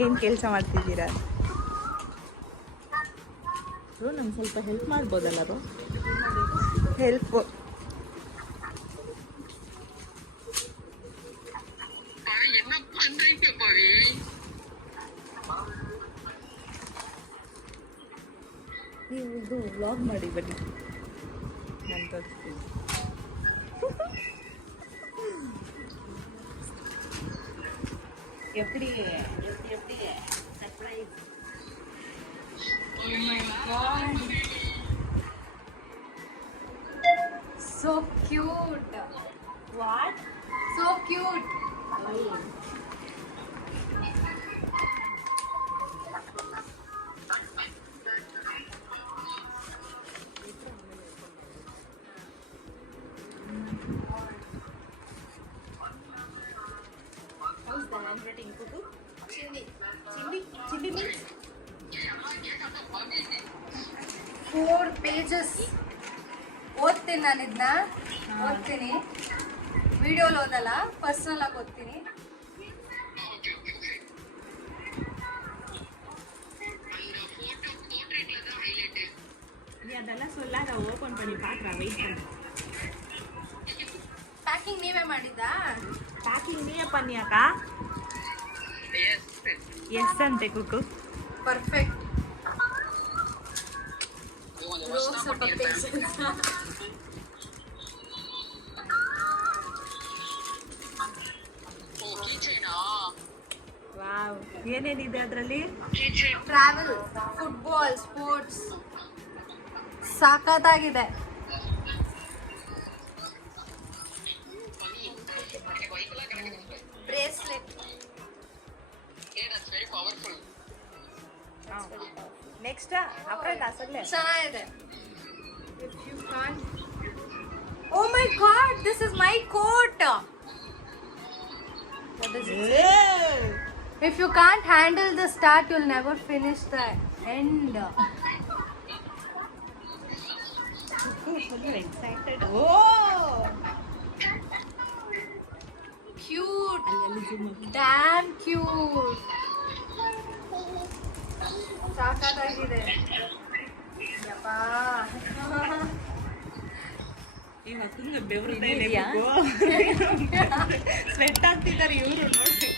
ಏನು ಕೆಲಸ ಮಾಡ್ತಿದ್ದೀರಾ? ನಂಗೆ ಸ್ವಲ್ಪ ಹೆಲ್ಪ್ ಮಾಡ್ಬೋದಲ್ಲ? ಹೆಲ್ಪ್ ನೀವು ಇದು ವ್ಲಾಗ್ ಮಾಡಿ ಬನ್ನಿ, ನಾನು ತೋರಿಸ್ತೀನಿ. எப்படி surprise. Oh my god, so cute. what? So cute. Oh. How's the handwriting, Kuku? Chindi means 4 pages. ಓದ್ತೀನಿ ನಾನು ಇದನ್ನ, ಓದ್ತೀನಿ. ವಿಡಿಯೋಲಿ ಓದಲ್ಲ, ಪರ್ಸನಲ್ ಆಗಿ ಓದ್ತೀನಿ. ಅದೆಲ್ಲ சொல்லாத, ಓಪನ್ பண்ணி பார்க்குறேன், வெயிட் பண்ணு. ಪ್ಯಾಕಿಂಗ್ ನೀವೇ ಮಾಡಿದ್ದಾ? ಪ್ಯಾಕಿಂಗ್ ನೀವೇ பண்ணியாக்கா? ಎಸ್ ಅಂತೆ ಕುಕ್ಕು. ಪರ್ಫೆಕ್ಟ್. ಸ್ವಲ್ಪ ವಾವ್, ಏನೇನಿದೆ ಅದರಲ್ಲಿ? ಟ್ರಾವೆಲ್, ಫುಟ್ಬಾಲ್, ಸ್ಪೋರ್ಟ್ಸ್, ಸಾಕಾಗಿದೆ. ಬ್ರೇಸ್ಲೆಟ್. ನೆಕ್ಸ್ಟ್ ಅಪ್ರೈಲ್ ಅಸಲೇ ಚೆನ್ನಾಗಿದೆ. If you can't, oh my god, this is my coat. What does it say? If you can't handle the start, you'll never finish the end. excited. Oh, cute. Damn cute. ಸಾಕಾಗಿದೆ. ಯಪ್ಪಾ, ಇವತ್ತು ಬೆವರ್ತಾ ಇದೆ, sweat ಆಗ್ತಿದ್ದಾರೆ ಇವರು, ನೋಡಿ.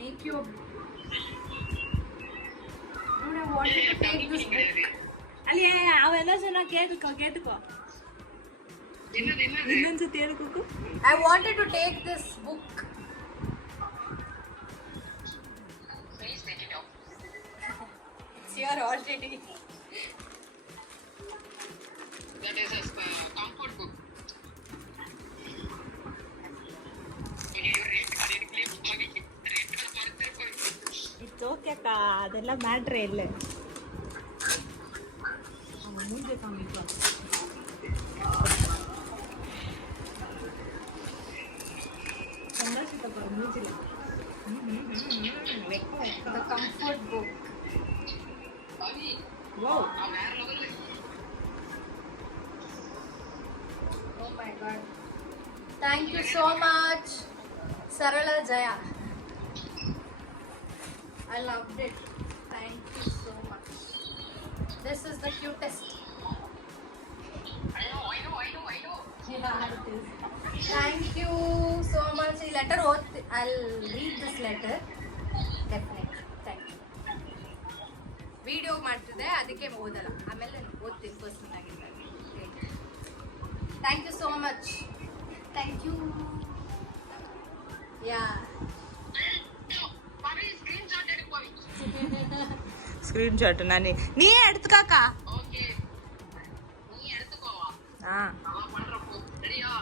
make you. Dude, I wanted to take this book. ಅಲ್ಲಿ ಅವೆಲ್ಲ ಚೆನ್ನಾಗಿ ಕೇಳ್ಕೊ. ಇನ್ನೊಂದ್ಸತಿ ಹೇಳ್ಬೇಕು. I wanted to take this book. Please take it out. It's your already. That is a comfort book. It's okay ಅಕ್ಕ, ಅದೆಲ್ಲ ಮ್ಯಾಟ್ರೇ ಇಲ್ಲ. ಮುಂದೆ ಕಾಮಿತ್ತು ಸಂದರ್ಶಿತ ಬರ ಮೂಜಿಲ್ಲ. The comfort book. Wow. Oh my god. Thank you so much, Sarala Jaya. I loved it. Thank you so much. This is the cutest. I know. Yeah, it is. Thank you so much. This letter, I'll read this letter. Definitely. Thank you. Video ಮಾಡ್ತಿದ್ದೆ, ಅದಕ್ಕೆ ಓದಲ್ಲ, ಆಮೇಲೆ ಓದ್ತೀನಿ personal ಆಗಿ. Thank you so much. Thank you. Yeah. Screen shot ನಾನೇ ನೀ ಎಡ್ತುಕಾಕ. Okay, ನೀ ಎಡ್ತುಕೋವಾ? ಹಾ, ಅವ ಪண்றப்போ ரெடியா?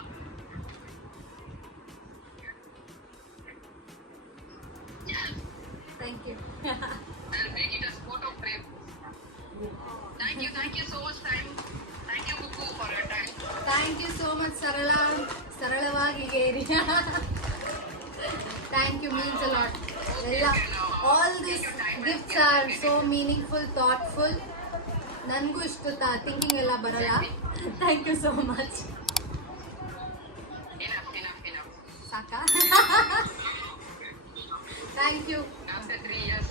Thank you. I'll make it as photo frame. Thank you so much time. Thank you Kuku for your time. Thank you so much, Sarala. ಸರಳವಾಗಿ ಏರಿ. Thank you, means a lot. All these gifts are so meaningful, thoughtful. ನನಗೂ ಇಷ್ಟು thinking ಎಲ್ಲ ಬರಲ್ಲ. Thank you so much. enough. ಸಾಕಾ? Thank you. After 3 years.